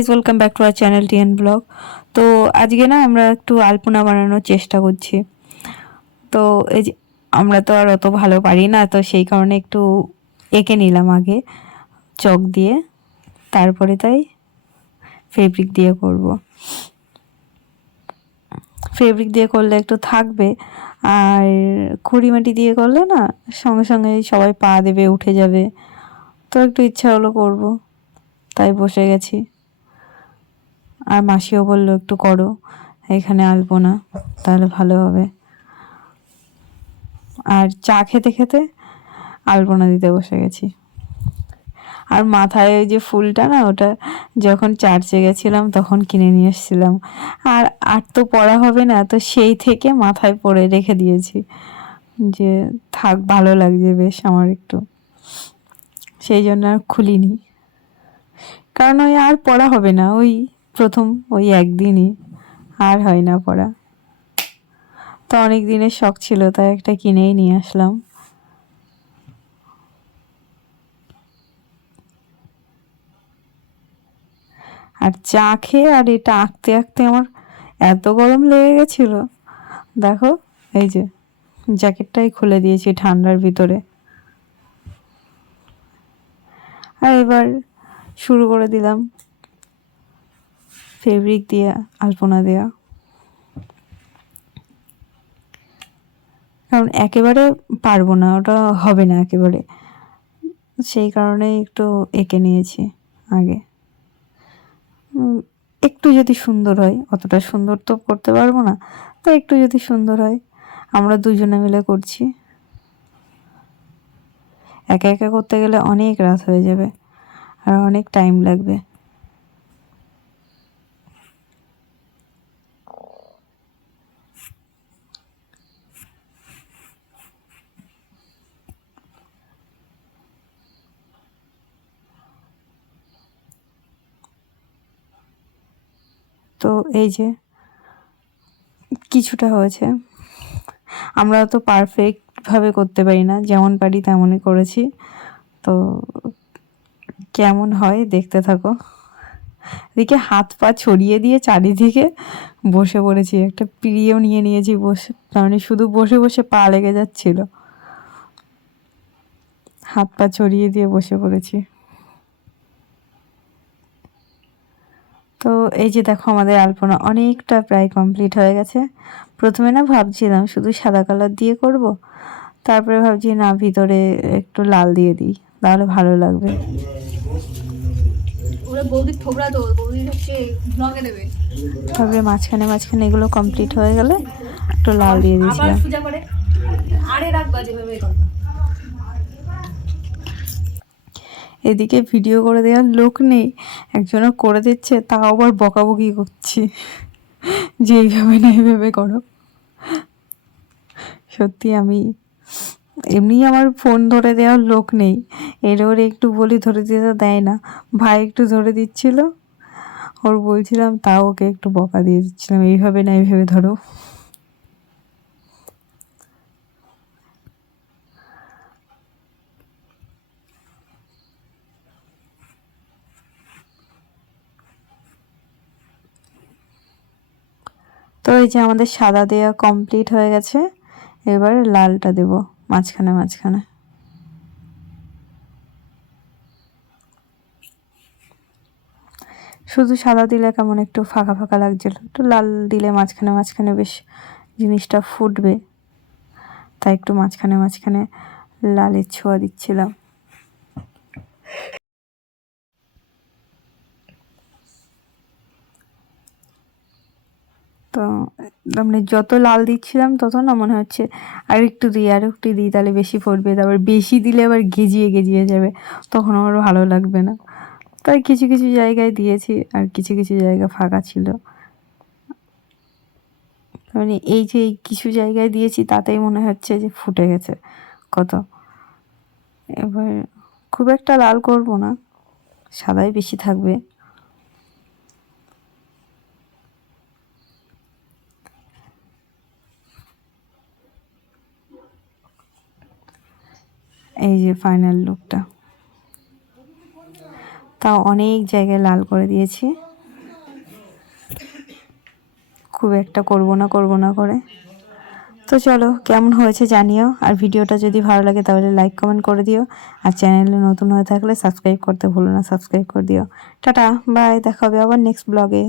Guys, welcome back to our channel TN blog. তো আজকে না আমরা একটু আলপনা বানানোর চেষ্টা করছি। তো এই যে আমরা তো আর অত ভালো পারি না, তো সেই কারণে একটু এঁকে নিলাম আগে চক দিয়ে, তারপরে তাই ফেব্রিক দিয়ে করব। ফেব্রিক দিয়ে করলে একটু থাকবে, আর খুঁড়িমাটি দিয়ে করলে না সঙ্গে সঙ্গে সবাই পা দেবে, উঠে যাবে। তো একটু ইচ্ছা হলো করব, তাই বসে গেছি। আর মাসিও বললো একটু করো এখানে আলপনা, তাহলে ভালো হবে। আর চা খেতে খেতে আলপনা দিতে বসে গেছি। আর মাথায় ওই যে ফুলটা না, ওটা যখন চার্চে গেছিলাম তখন কিনে নিয়ে এসেছিলাম। আর তো পরা হবে না, তো সেই থেকে মাথায় পরে রেখে দিয়েছি যে থাক, ভালো লাগছে বেশ আমার একটু, সেই জন্য আর খুলিনি। কারণ ওই আর পড়া হবে না, ওই প্রথম ওই একদিনই, আর হয় না পড়া। তো অনেক দিনের শখ ছিল, তাই একটা কিনেই নিয়ে আসলাম। আর চা খেয়ে আর এটা আঁকতে আঁকতে আমার এত গরম লেগে গেছিল, দেখো এই যে জ্যাকেটটাই খুলে দিয়েছি ঠান্ডার ভিতরে। আর এবার শুরু করে দিলাম ফেব্রিক দিয়ে আলপনা দেওয়া। কারণ একেবারে পারবো না, ওটা হবে না একেবারে, সেই কারণেই একটু এঁকে নিয়েছি আগে। একটু যদি সুন্দর হয়, অতটা সুন্দর তো করতে পারবো না, তো একটু যদি সুন্দর হয়। আমরা দুজনে মিলে করছি, একা একা করতে গেলে অনেক রাত হয়ে যাবে আর অনেক টাইম লাগবে। তো এই যে কিছুটা হয়েছে। আমরা তো পারফেক্টভাবে করতে পারি না, যেমন পারি তেমনই করেছি। তো কেমন হয় দেখতে থাকো। এদিকে হাত পা ছড়িয়ে দিয়ে চারিদিকে বসে পড়েছি, একটা পিড়িও নিয়ে নিয়েছি বসে, মানে শুধু বসে বসে পা লেগে যাচ্ছিল, হাত পা ছড়িয়ে দিয়ে বসে পড়েছি। তো এই যে দেখো আমাদের আলপনা অনেকটা প্রায় কমপ্লিট হয়ে গেছে। প্রথমে না ভাবছিলাম শুধু সাদা কালার দিয়ে করব, তারপরে ভাবছি না, ভিতরে একটু লাল দিয়ে দিই, তাহলে ভালো লাগবে। তারপরে মাঝখানে মাঝখানে এগুলো কমপ্লিট হয়ে গেলে একটু লাল দিয়ে দিয়েছিলাম। এদিকে ভিডিও করে দেওয়ার লোক নেই, একজনও করে দিচ্ছে, তাও আবার বকাবকি করছি যে এইভাবে না এইভাবে করো। সত্যি আমি এমনি, আমার ফোন ধরে দেওয়ার লোক নেই, এর ওরে একটু বলি ধরে দিতে দেয় না। ভাই একটু ধরে দিচ্ছিল, ওর বলছিলাম, তাও ওকে একটু বকা দিয়ে দিচ্ছিলাম, এইভাবে না এইভাবে ধরো। তো এই যে আমাদের সাদা দেওয়া কমপ্লিট হয়ে গেছে, এবার লালটা দেব মাঝখানে মাঝখানে। শুধু সাদা দিলে কেমন একটু ফাঁকা ফাঁকা লাগছিল, একটু লাল দিলে মাঝখানে মাঝখানে বেশ জিনিসটা ফুটবে, তাই একটু মাঝখানে মাঝখানে লালের ছোঁয়া দিচ্ছিলাম। তো মানে যত লাল দিচ্ছিলাম তত না মনে হচ্ছে আর একটু দিই, আর একটু দিই, তাহলে বেশি ফুটবে। তারপর বেশি দিলে আবার গেজিয়ে গেজিয়ে যাবে, তখন আমার ভালো লাগবে না। তাই কিছু কিছু জায়গায় দিয়েছি, আর কিছু কিছু জায়গা ফাঁকা ছিল। মানে এই যে কিছু জায়গায় দিয়েছি তাতেই মনে হচ্ছে যে ফুটে গেছে কত। এবার খুব একটা লাল করব না, সাদাই বেশি থাকবে। এই যে ফাইনাল লুকটা, তাও অনেক জায়গায় লাল করে দিয়েছি। খুব একটা করব না করে। তো চলো কেমন হয়েছে জানিও, আর ভিডিওটা যদি ভালো লাগে তাহলে লাইক কমেন্ট করে দিও, আর চ্যানেলে নতুন হয়ে থাকলে সাবস্ক্রাইব করতে ভুলো না, সাবস্ক্রাইব করে দিও। টাটা, বাই, দেখা হবে আবার নেক্সট ব্লগে।